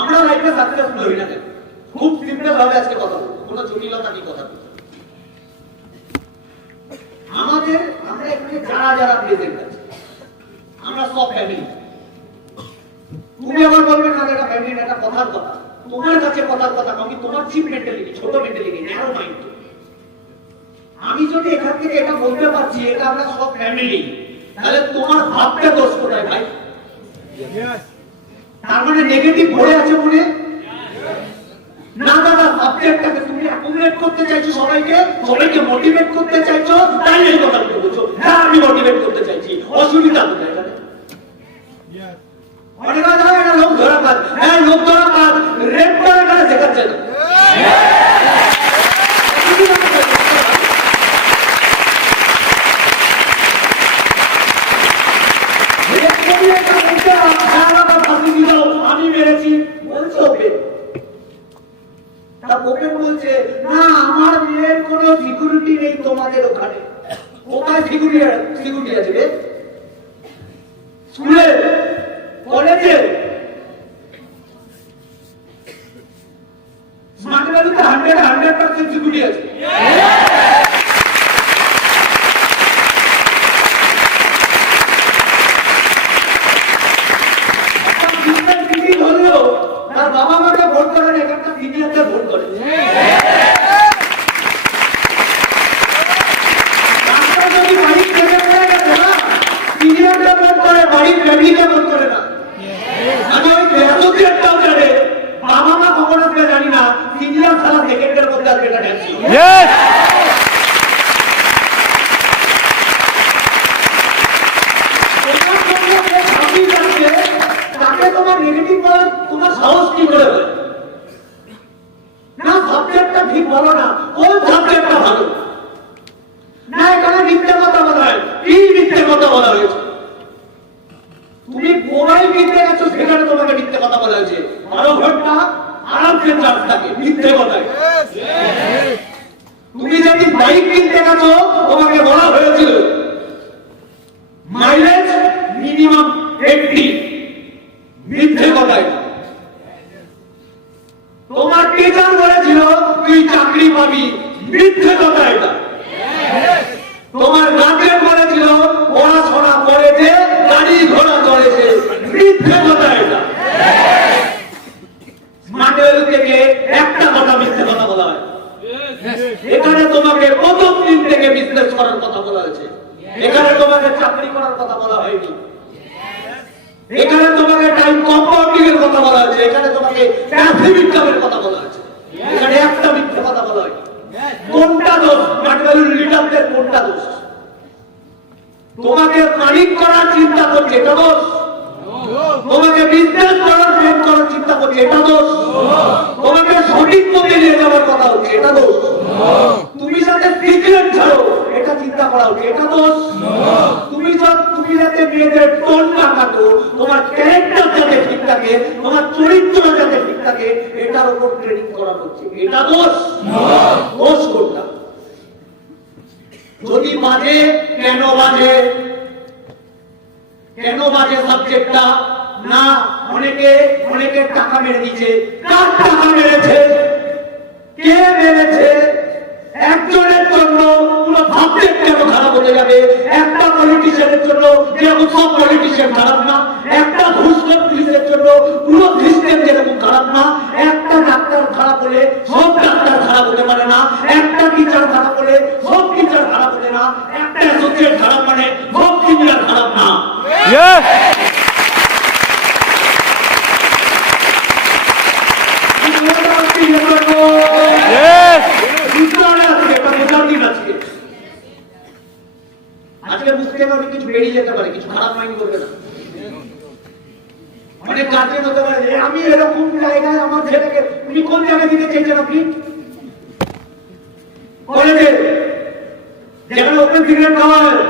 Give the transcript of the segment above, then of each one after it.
আমরা লাইফে সাকসেসফুল হই না খুব সিম্পল ভাবে আজকে কথা বলব। কোনো জটিলতা নেই কথা আমাদের, আমরা এখানে যারা যারা প্রেজেন্ট আছে, আমরা সব ফ্যামিলি তুমি আবার বলবে, না এটা কথার কথা। তোমার কাছে কথার কথা কি তোমার চিপ মেন্টালিটি ছোট মেন্টালিটি ন্যারো মাইন্ড আমি যদি এখান থেকে এটা বলতে পারছি, এটা আমরা সব ফ্যামিলি তাহলে তোমার ভাবতে দোষ কোথায়, ভাই? তার মানে নেগেটিভ ভরে আছে মনে না দাদা সাবজেক্টটাকে তুমি অ্যাকুমুলেট করতে চাইছো সবাইকে সবাইকে মোটিভেট করতে চাইছো তাই এই কথা বলছো। হ্যাঁ আমি মোটিভেট করতে চাইছি। অসুবিধা কোথায় এখানে। অনেক এটা লোক ধরা কাজ হ্যাঁ লোক ধরা কাজ রেপ করে কাজ শেখাচ্ছে না রেপ করিয়ে এটা বলতে হ্যাঁ বাবা ফাঁসি দিল আমি মেরেছি বলছে ওকে তা ওকে বলছে না আমার মেয়ের কোনো সিকিউরিটি নেই তোমাদের ওখানে কোথায় সিকিউরিটি সিকিউরিটি আছে রে স্কুলে কলেজে স্মার্ট ভ্যালুতে হান্ড্রেড হান্ড্রেড পার্সেন্ট সিকিউরিটি আছে একটা সিনিয়র সিটিজেন হলেও তার বাবা মাকে ভোট করে না একটা সিনিয়রদের ভোট করে রাস্তা যদি বাড়ির ছেলে হয়ে গেছে না সিনিয়রদের ভোট করে বাড়ির ফ্যামিলিকে ভোট করে না আমি ওই অ্যাসোসিয়েটটাও জানে বাবা মা কখন আসবে জানি না সিনিয়র সারা সেকেন্ডের মধ্যে আসবে এটা ট্যাক্সি Yes! তোমার জন্য যে স্বামী যাচ্ছে, তাকে তোমার নেগেটিভ তোমার সাহস কি করে না সাবজেক্টটা ঠিক বলো না কোন সাবজেক্টটা ভালো। না এখানে মিথ্যে কথা বলা হয় কি মিথ্যে কথা বলা হয়েছে? তুমি মোবাইল কিনতে গেছো সেখানে তোমাকে মিথ্যে কথা বলা হয়েছে। বারো ঘণ্টা আরামসে চার্জ থাকে মিথ্যে কথায়। তুমি যদি বাইক কিনতে গেছো তোমাকে বলা হয়েছিল মাইলেজ মিনিমাম এইটটি মিথ্যে কথায় তোমার টিচার বলেছিল তুই চাকরি পাবি মিথ্যে কথা এটা তোমার গার্জেন বলেছিল পড়াশোনা করেছে গাড়ি ঘোড়া চলেছে মিথ্যে কথা এটা স্মার্ট ভ্যালু থেকে একটা কথা মিথ্যে কথা বলা হয়। এখানে তোমাকে প্রথম দিন থেকে বিজনেস করার কথা বলা হয়েছে। এখানে তোমাকে চাকরি করার কথা বলা হয়নি। এখানে তোমাকে টাইম কম্পাউন্ডিং কথা বলা হয়েছে। এখানে তোমাকে ইনকামের কথা বলা হয়েছে। এখানে একটা মিথ্যে কথা বলা হয়নি। কোনটা দোষ? ম্যাটেরিয়াল লিডারদের কোনটা দোষ? তোমাকে মালিক করার চিন্তা করছে, এটা দোষ। তোমাকে বিজনেস করার প্রেম করার চিন্তা করছে এটা দোষ। তোমাকে সঠিক পথে নিয়ে যাওয়ার কথা হচ্ছে, এটা দোষ। তুমি যাতে সিক্রেট ছাড়ো, এটা চিন্তা করা হচ্ছে, এটা দোষ। তুমি তুমি যাতে মেয়েদের টোন না কাটো, তোমার ক্যারেক্টার যাতে ঠিক থাকে, তোমার চরিত্র যাতে ঠিক থাকে, এটার উপর ট্রেনিং করা হচ্ছে। এটা দোষ। দোষ কোনটা? যদি বাজে, কেন বাজে? কেন বাজে সাবজেক্টটা না, অনেকে অনেকে টাকা মেরে দিচ্ছে কার টাকা মেরেছে? কে মেরেছে? একজনের জন্য পুরো সাবজেক্ট কেন খারাপ হতে যাবে? একটা পলিটিশিয়ানের জন্য যেরকম সব পলিটিশিয়ান খারাপ না, একটা ঘুষখোর পুলিশের জন্য পুরো সিস্টেম যেরকম খারাপ না, একটা ডাক্তার খারাপ হলে সব ডাক্তার খারাপ হতে পারে না, একটা টিচার খারাপ হলে সব টিচার খারাপ হতে না, একটা অ্যাসোসিয়েট খারাপ মানে সব সিনিয়র খারাপ না! আজকে বুঝতে অনেক কিছু বেরিয়ে যেতে পারে, কিছু খারাপ মাইন্ড করবে না। হতে পারে। আমি এরকম জায়গায় আমার ছেলেকে উনি কোন জায়গায় দিতে চেয়েছেন আপনি? কলেজে। যেখানে ওপেন সিগারেট খাওয়া হয়।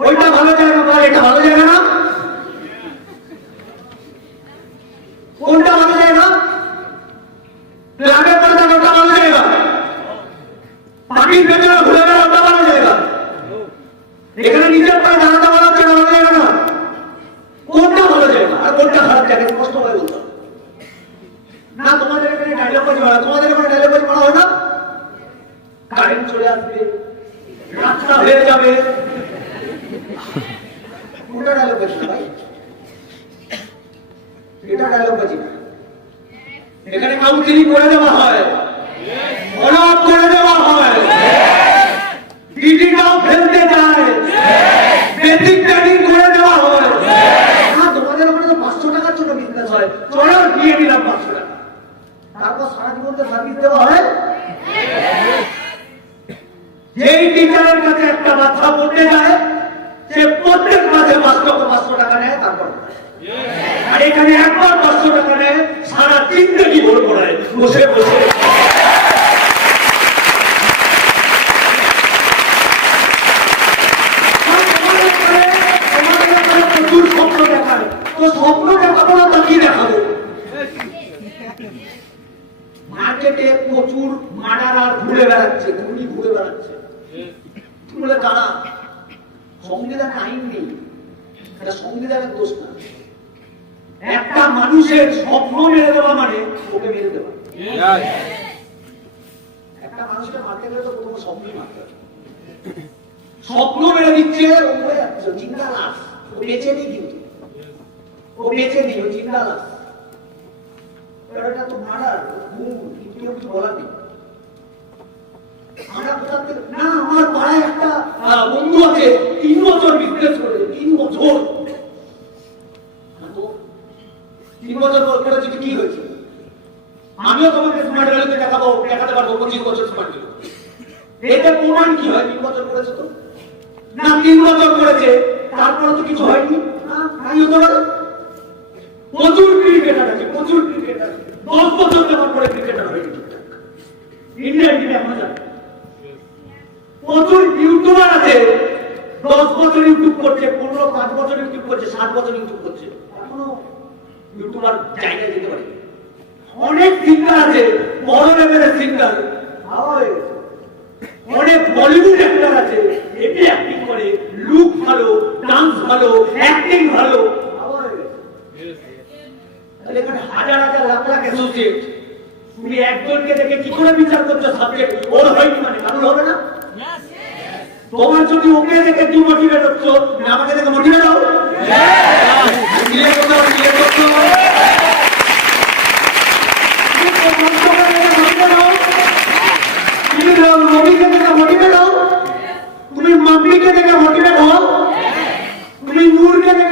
ওইটা ভালো জায়গা এটা ভালো জায়গা না কোনটা ভালো জায়গা ক্লাবে করে থাকা ওটা ভালো জায়গা পাখির ভেতরে ঘুরে বেড়া ওটা ভালো জায়গা এখানে নিজের পায়ে দাঁড়াতে ভালো হচ্ছে না ভালো জায়গা না কোনটা ভালো জায়গা আর কোনটা খারাপ জায়গা স্পষ্ট ভাবে বলতে হবে। ডায়লগ বাজি মারা তোমাদের এখানে ডায়লগ বাজি মারা হয় না কারেন্ট চলে আসবে রাস্তা হয়ে যাবে কোনটা ডায়লগ না ভাই এটা ডায়লগ বাজি এখানে কাউন্সিলিং করে দেওয়া হয়। করে দেওয়া হয়। ফেলতে যায় বেসিক ট্রেনিং করে দেওয়া হয়। হ্যাঁ তোমাদের ওখানে তো পাঁচশো টাকার জন্য বিজনেস হয়। চলো দিয়ে দিলাম পাঁচশো টাকা। তারপর সারা জীবন তো সার্ভিস দেওয়া হয়? যেই টিচারের কাছে একটা বাচ্চা পড়তে যায়, সে প্রত্যেক মাসে পাঁচ পাঁচশো টাকা নেয়, তারপর আর এখানে একবার পাঁচশো টাকা নেয়, সারা জিন্দগি ভোর করায় বসে বসে। মার্কেটে প্রচুর মার্ডারার ঘুরে বেড়াচ্ছে খুনি ঘুরে বেড়াচ্ছে। সংবিধান আইন নেই। এটা সংবিধানের দোষ না। একটা মানুষের স্বপ্ন মেরে দেওয়া মানে ওকে মেরে দেওয়া। একটা মানুষকে মারতে গেলে তো প্রথমে স্বপ্নই মারতে হবে স্বপ্ন মেরে দিচ্ছে ও মরে যাচ্ছে ও জিন্দা লাশ। ও বেঁচে নেই কিন্তু। ও বেঁচে নেই ও জিন্দা লাশ। এটা তো মারার কেউ কিছু বলার নেই। আমরা কোথা না, আমার পাড়ায় একটা বন্ধু আছে, তিন বছর বিজনেস করে, তিন বছর। হ্যাঁ তিন বছর পর করেছে তো কি হয়েছে? আমিও তোমাকে স্মার্ট ভ্যালুতে দেখাবো, দেখাতে পারব, পঁচিশ বছর স্মার্ট ভ্যালু এটা প্রমাণ কি হয় তিন বছর করেছে তো? না, তিন বছর করেছে তারপরে তো কিছু হয়নি। না নাই হতে পারে প্রচুর ক্রিকেটার আছে, প্রচুর ক্রিকেটার দশ বছর যাওয়ার পরে ক্রিকেটার হয়নি ঠিকঠাক। ইন্ডিয়ান টিমে যাবে প্রচুর ইউটিউবার আছে, দশ বছর ইউটিউব করছে, পনেরো, পাঁচ বছর ইউটিউব করছে সাত বছর ইউটিউব করছে। ইউটিউবার যেতে পারে। অনেক সিঙ্গার আছে, বড় লেভেলের সিঙ্গার অনেক বলিউড আছে এটি অ্যাক্টিং করে লুক ভালো ডান্স ভালো অ্যাক্টিং ভালো। হাজার হাজার লাখ লাখ অ্যাসোসিয়েট তুমি একজনকে দেখে কি করে বিচার করছ সাবজেক্ট ওর হয়নি মানে কারণ হবে না। তোমার যদি ওকে দেখে তুই মোটিভেট হচ্ছ তুমি আমাকে তুমি। দেখে মোটিভেট হও। তুমি মাম্মিকে দেখে মোটিভেট হও। তুমি নূরকে দেখে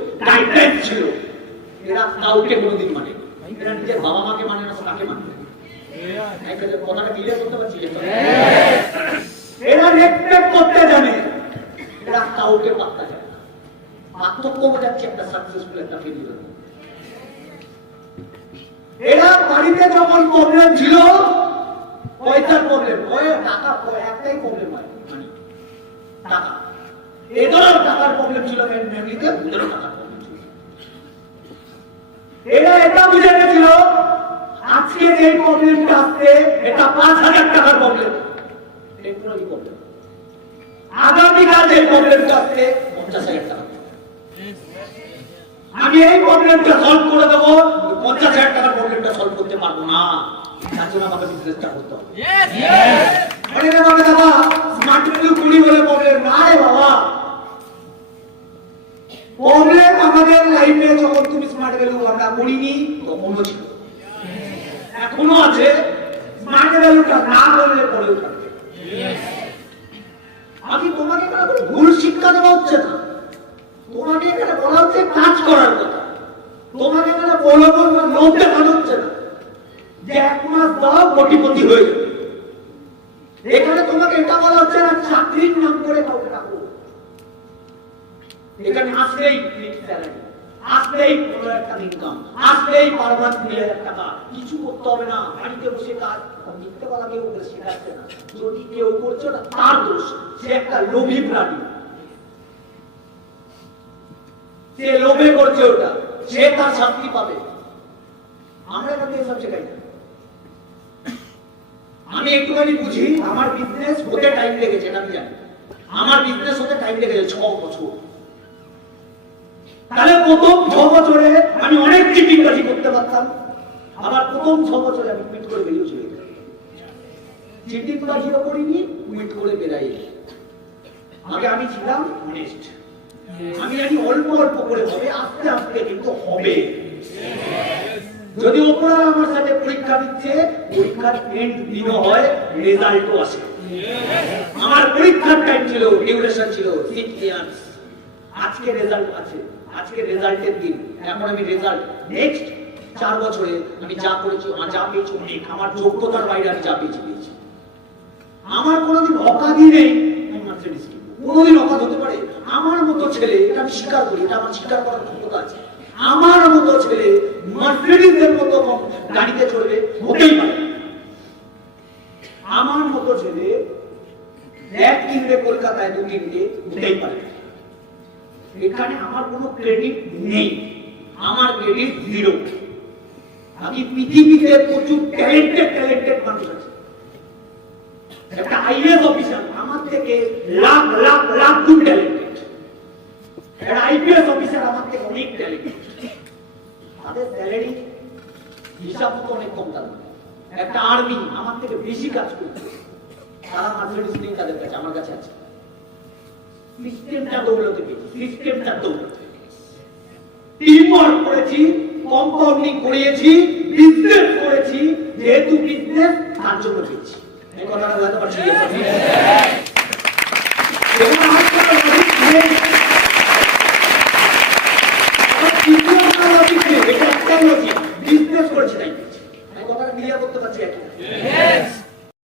গাইডলাইন ছিল। এরা কাউকে কোনোদিন মানে এরা নিজের বাবা মাকে মানে না। কাকে মানে বাড়িতে যখন প্রবলেম ছিল পয়সার প্রবলেম টাকা একটাই প্রবলেম money, টাকা। এদেরও টাকার প্রবলেম ছিল এরা এটা বুঝে গেছিল আজকে যে প্রবলেমটা আসছে এটা পাঁচ হাজার টাকার প্রবলেম আগামীকাল যে প্রবলেমটা আসছে পঞ্চাশ হাজার টাকা। আমি এই প্রবলেমটা সলভ করে দেবো পঞ্চাশ হাজার টাকার প্রবলেমটা সলভ করতে পারব না। তার জন্য আমাকে বিজনেসটা করতে হবে। অনেকে বাবা স্মার্ট ভ্যালু কুড়ি বলে প্রবলেম না রে বাবা। প্রবলেম আমাদের লাইফে যখন তুমি স্মার্ট ভ্যালু আমরা করিনি, তখনও ছিল। এখনও আছে স্মার্ট ভ্যালুটা না পরেও থাকবে। আমি তোমাকে ভুল শিক্ষা দেওয়া হচ্ছে না। তোমাকে এখানে বলা হচ্ছে কাজ করার কথা। তোমাকে এখানে প্রলোভন বা লোভ দেখানো হচ্ছে না। যে এক মাস দাও কোটিপতি হয়ে যাবে এখানে তোমাকে এটা বলা হচ্ছে না, চাকরির নাম করে কাউকে রাখো এখানে আসলেই আসলেই পনেরো টাকা ইনকাম আসলেই পার মাস দুই হাজার টাকা কিছু করতে হবে না বাড়িতে বসে কাজ মিথ্যে কথা কেউ শেখাচ্ছে না। যদি কেউ করছে না, তার দোষ, সে একটা লোভী প্রাণী। সে লোভে করছে ওটা, সে তার শাস্তি পাবে। আমরা এখান থেকে সব শেখাই। আমি একটুখানি বুঝি, আমার বিজনেস হতে টাইম লেগেছে আমি জানি। আমার বিজনেস হতে টাইম লেগেছে ছ বছর। তাহলে প্রথম ছ বছরে আমি অনেক চিটিংবাজি করতে পারতাম। আবার প্রথম ছ বছরে আমি কুইট করে বেরিয়ে চলে চিটিংবাজিও করিনি করে আগে আমি ছিলাম অনেস্ট আমি জানি অল্প অল্প করে হবে, আস্তে আস্তে কিন্তু হবে। যদি ওপরা আমার সাথে পরীক্ষা দিচ্ছে, পরীক্ষার এন্ড দিনও হয় রেজাল্টও আসে। আমার পরীক্ষার টাইম ছিল ডিউরেশন ছিল সিক্স ইয়ার্স আজকে রেজাল্ট আছে। আজকে রেজাল্টের দিন। এখন আমি রেজাল্ট নেক্সট চার বছরে আমি যা করেছি, আমার যা পেয়েছি অনেক আমার যোগ্যতার বাইরে আমি যা পেয়েছি পেয়েছি। আমার কোনোদিন অকাধই নেই। কোনোদিন অকাধ হতে পারে। আমার মতো ছেলে, এটা আমি স্বীকার করি, এটা আমার স্বীকার করার ক্ষমতা আছে। আমার মতো ছেলে মার্সিডিজের মতো গাড়িতে চড়বে, হতেই পারে। আমার মতো ছেলে এক কিনবে কলকাতায়, দু তিনটে হতেই পারে। এখানে আমার কোনো ক্রেডিট নেই। আমার ক্রেডিট জিরো আমি পৃথিবীতে প্রচুর ট্যালেন্টেড ট্যালেন্টেড মানুষ আছে। একটা আইএস অফিসার আমার থেকে লাখ লাখ লাখ গুণ ট্যালেন্টেড একটা আইপিএস অফিসার আমার থেকে অনেক ট্যালেন্টেড তাদের স্যালারি হিসাব মতো অনেক কম তার একটা আর্মি আমার থেকে বেশি কাজ করছে। তারা নেই তাদের কাছে, আমার কাছে আছে। সিস্টেমটা দৌড়তে পেরেছি সিস্টেমটা দৌড়তে টিম ওয়ার্ক করেছি কম্পাউন্ডিং করিয়েছি বিজনেস করেছি যেহেতু বিজনেস তার জন্য পেয়েছি এই কথাটা জানতে বা